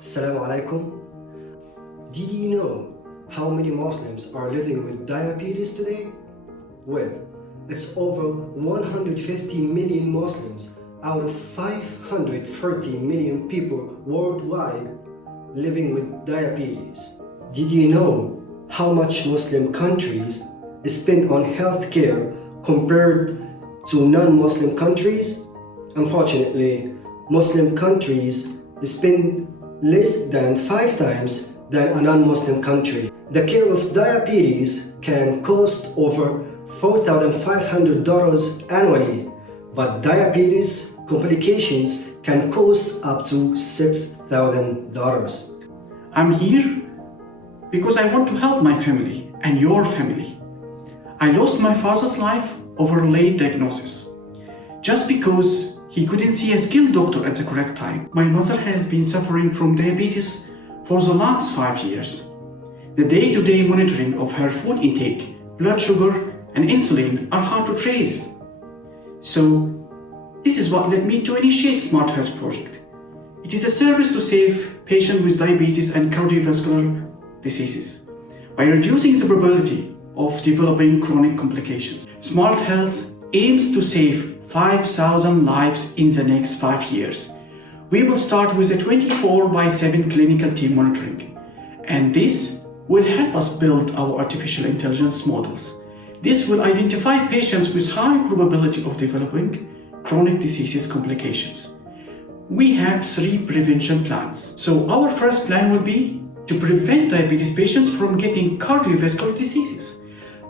Assalamu alaikum. Did you know how many Muslims are living with diabetes today? Well, it's over 150 million Muslims out of 530 million people worldwide living with diabetes. Did you know how much Muslim countries spend on healthcare compared to non-Muslim countries? Unfortunately, Muslim countries spend less than 5 times than a non-Muslim country. The care of diabetes can cost over $4,500 annually, but diabetes complications can cost up to $6,000. I'm here because I want to help my family and your family. I lost my father's life over late diagnosis, just because he couldn't see a skilled doctor at the correct time. My mother has been suffering from diabetes for the last 5 years. The day-to-day monitoring of her food intake, blood sugar, and insulin are hard to trace. So, this is what led me to initiate Smart Health Project. It is a service to save patients with diabetes and cardiovascular diseases by reducing the probability of developing chronic complications. Smart Health aims to save 5,000 lives in the next 5 years. We will start with a 24/7 clinical team monitoring, and this will help us build our artificial intelligence models. This will identify patients with high probability of developing chronic diseases complications. We have 3 prevention plans. So our first plan will be to prevent diabetes patients from getting cardiovascular diseases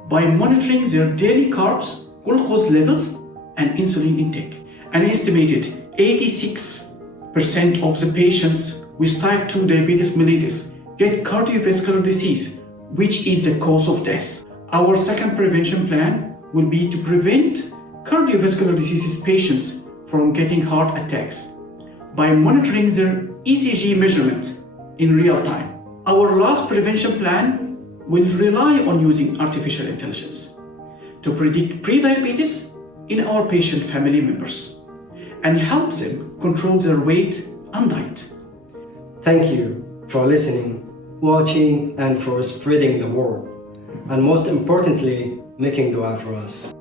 by monitoring their daily carbs, glucose levels, and insulin intake. An estimated 86% of the patients with type 2 diabetes mellitus get cardiovascular disease, which is the cause of death. Our second prevention plan will be to prevent cardiovascular diseases patients from getting heart attacks by monitoring their ECG measurement in real time. Our last prevention plan will rely on using artificial intelligence to predict prediabetes in our patient family members and help them control their weight and diet. Thank you for listening, watching, and for spreading the word. And most importantly, making dua for us.